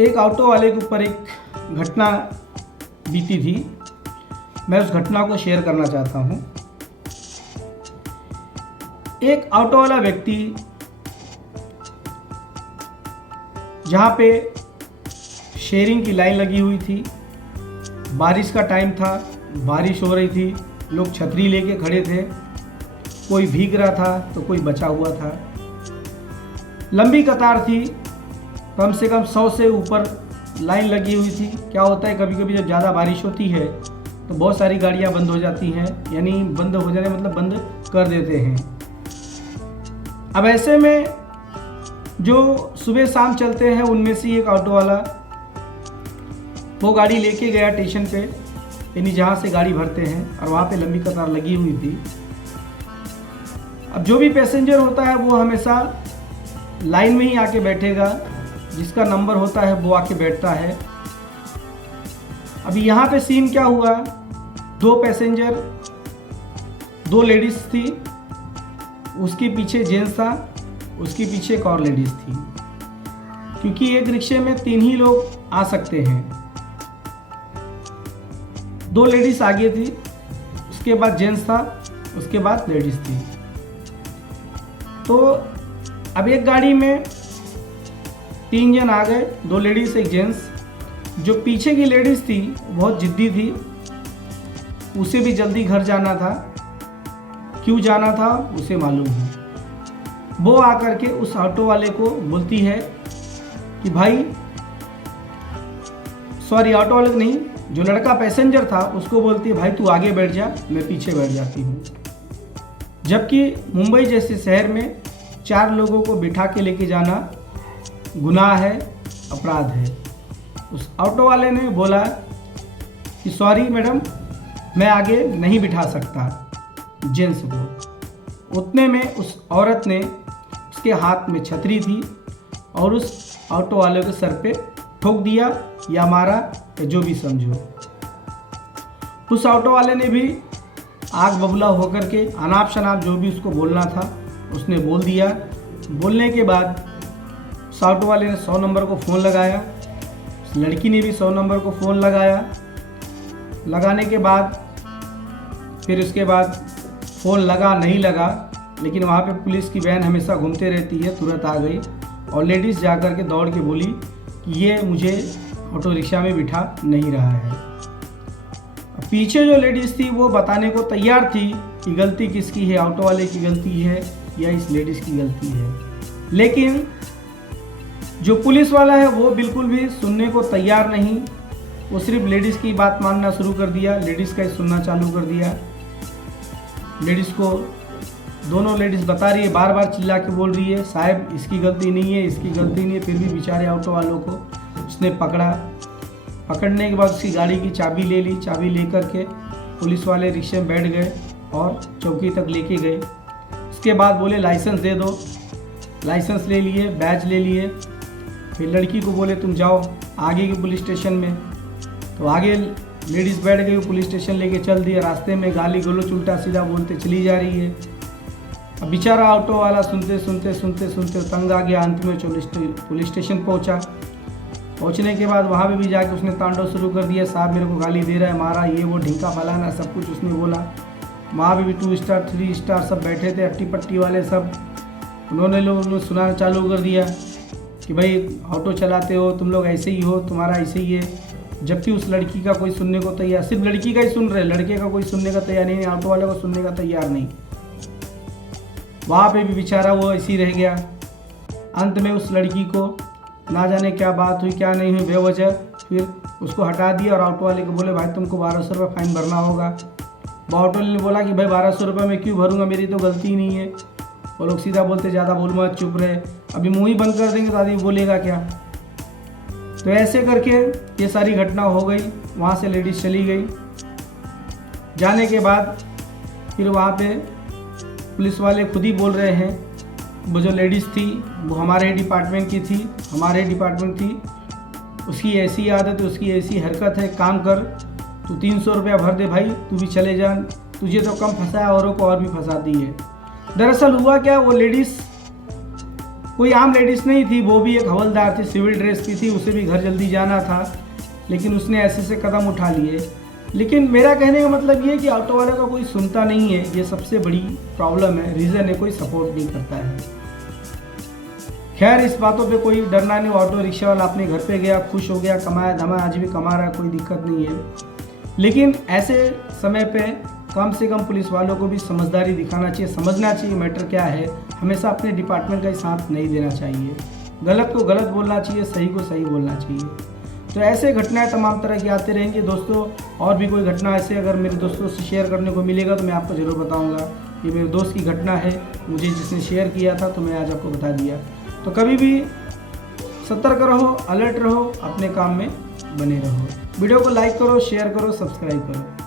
एक ऑटो वाले के ऊपर एक घटना बीती थी। मैं उस घटना को शेयर करना चाहता हूँ। एक ऑटो वाला व्यक्ति जहाँ पे शेयरिंग की लाइन लगी हुई थी, बारिश का टाइम था, बारिश हो रही थी, लोग छतरी लेके खड़े थे, कोई भीग रहा था तो कोई बचा हुआ था। लंबी कतार थी, कम से कम 100 से ऊपर लाइन लगी हुई थी। क्या होता है, कभी कभी जब ज़्यादा बारिश होती है तो बहुत सारी गाड़ियाँ बंद हो जाती हैं, यानी बंद हो जाने मतलब बंद कर देते हैं। अब ऐसे में जो सुबह शाम चलते हैं उनमें से एक ऑटो वाला वो गाड़ी लेके गया स्टेशन पे, यानी जहाँ से गाड़ी भरते हैं, और वहाँ पे लंबी कतार लगी हुई थी। अब जो भी पैसेंजर होता है वो हमेशा लाइन में ही आके बैठेगा, जिसका नंबर होता है वो आके बैठता है। अभी यहाँ पे सीन क्या हुआ, 2 पैसेंजर, 2 लेडीज़ थी, उसके पीछे जेंट्स था, उसके पीछे एक और लेडीज़ थी, क्योंकि एक रिक्शे में 3 ही लोग आ सकते हैं। 2 लेडीज़ आगे थी, उसके बाद जेंट्स था, उसके बाद लेडीज़ थी। तो अब एक गाड़ी में 3 जन आ गए, 2 लेडीज़ एक जेंट्स। जो पीछे की लेडीज़ थी बहुत जिद्दी थी, उसे भी जल्दी घर जाना था। क्यों जाना था उसे मालूम है। वो आकर के उस ऑटो वाले को बोलती है कि भाई, सॉरी ऑटो वाले नहीं, जो लड़का पैसेंजर था उसको बोलती है भाई तू आगे बैठ जा, मैं पीछे बैठ जाती हूँ। जबकि मुंबई जैसे शहर में 4 लोगों को बिठा के लेके जाना गुनाह है, अपराध है। उस ऑटो वाले ने बोला कि सॉरी मैडम, मैं आगे नहीं बिठा सकता जेंट्स को। उतने में उस औरत ने, उसके हाथ में छतरी थी, और उस ऑटो वाले के सर पे ठोक दिया या मारा, या जो भी समझो। उस ऑटो वाले ने भी आग बबूला होकर के अनाप शनाप जो भी उसको बोलना था उसने बोल दिया। बोलने के बाद उस ऑटो वाले ने 100 नंबर को फ़ोन लगाया, उस लड़की ने भी 100 नंबर को फ़ोन लगाया। लगाने के बाद फिर उसके बाद फ़ोन लगा नहीं लगा, लेकिन वहाँ पे पुलिस की वैन हमेशा घूमते रहती है, तुरंत आ गई और लेडीज़ जा कर के दौड़ के बोली कि ये मुझे ऑटो रिक्शा में बिठा नहीं रहा है। पीछे जो लेडीज़ थी वो बताने को तैयार थी कि गलती किसकी है, ऑटो वाले की गलती है या इस लेडीज़ की गलती है, लेकिन जो पुलिस वाला है वो बिल्कुल भी सुनने को तैयार नहीं। वो सिर्फ लेडीज़ की बात मानना शुरू कर दिया, लेडीज़ का ही सुनना चालू कर दिया। लेडीज़ को दोनों लेडीज़ बता रही है, बार बार चिल्ला के बोल रही है साहब इसकी गलती नहीं है, इसकी गलती नहीं है। फिर भी बेचारे ऑटो वालों को उसने पकड़ा। पकड़ने के बाद उसकी गाड़ी की चाबी ले ली। चाबी लेकर के पुलिस वाले रिक्शे में बैठ गए और चौकी तक लेके गए। उसके बाद बोले लाइसेंस दे दो। लाइसेंस ले लिए, बैच ले लिए। फिर लड़की को बोले तुम जाओ आगे के पुलिस स्टेशन में। तो आगे लेडीज़ बैठ गई, पुलिस स्टेशन लेके चल दिया। रास्ते में गाली गलौज उल्टा सीधा बोलते चली जा रही है। अब बेचारा ऑटो वाला सुनते सुनते तंग आ गया। अंत में पुलिस स्टेशन पहुंचा। पहुंचने के बाद वहाँ पे भी जाके उसने तांडव शुरू कर दिया, साहब मेरे को गाली दे रहा है, मारा, ये वो ढिंका फलाना सब कुछ उसने बोला। वहाँ पे भी 2 स्टार 3 स्टार सब बैठे थे, अट्टी पट्टी वाले सब। उन्होंने लोग सुनाना चालू कर दिया कि भाई ऑटो चलाते हो तुम लोग, ऐसे ही हो, तुम्हारा ऐसे ही है। जबकि उस लड़की का कोई सुनने को तैयार, सिर्फ लड़की का ही सुन रहे, लड़के का कोई सुनने का तैयार नहीं, ऑटो वाले को सुनने का तैयार नहीं। वहाँ पे भी बेचारा वो ऐसे ही रह गया। अंत में उस लड़की को ना जाने क्या बात हुई क्या नहीं हुई, बेवजह फिर उसको हटा दिया और ऑटो वाले को बोले भाई तुमको 1200 रुपये फाइन भरना होगा। वो ऑटो वाले ने बोला कि भाई 1200 रुपये मैं क्यों भरूंगा, मेरी तो गलती ही नहीं है। वो लोग सीधा बोलते ज़्यादा बोल मत, चुप रहे, अभी मुँह ही बंद कर देंगे तो आदमी बोलेगा क्या। तो ऐसे करके ये सारी घटना हो गई। वहाँ से लेडीज़ चली गई। जाने के बाद फिर वहाँ पे पुलिस वाले खुद ही बोल रहे हैं, वो जो लेडीज़ थी वो हमारे डिपार्टमेंट की थी, हमारे डिपार्टमेंट थी, उसकी ऐसी आदत है, उसकी ऐसी हरकत है, काम कर तू 300 रुपया भर दे भाई, तू भी चले जा, तुझे तो कम फंसाया औरों को और भी फंसाती है। दरअसल हुआ क्या, वो लेडीज़ कोई आम लेडीज़ नहीं थी, वो भी एक हवलदार थी, सिविल ड्रेस की थी, उसे भी घर जल्दी जाना था, लेकिन उसने ऐसे कदम उठा लिए। लेकिन मेरा कहने का मतलब ये है कि ऑटो वाले का कोई सुनता नहीं है, ये सबसे बड़ी प्रॉब्लम है, रीज़न है, कोई सपोर्ट नहीं करता है। खैर इस बातों पे कोई डरना नहीं, ऑटो रिक्शा वाला अपने घर पे गया, खुश हो गया, कमाया धमाया, आज भी कमा रहा है, कोई दिक्कत नहीं है। लेकिन ऐसे समय पे कम से कम पुलिस वालों को भी समझदारी दिखाना चाहिए, समझना चाहिए मैटर क्या है, हमेशा अपने डिपार्टमेंट का ही साथ नहीं देना चाहिए, गलत को गलत बोलना चाहिए, सही को सही बोलना चाहिए। तो ऐसे घटनाएं तमाम तरह की आते रहेंगे दोस्तों। और भी कोई घटना ऐसे अगर मेरे दोस्तों से शेयर करने को मिलेगा तो मैं आपको ज़रूर बताऊंगा। ये मेरे दोस्त की घटना है, मुझे जिसने शेयर किया था, तो मैं आज आपको बता दिया। तो कभी भी सतर्क रहो, अलर्ट रहो, अपने काम में बने रहो। वीडियो को लाइक करो, शेयर करो, सब्सक्राइब करो।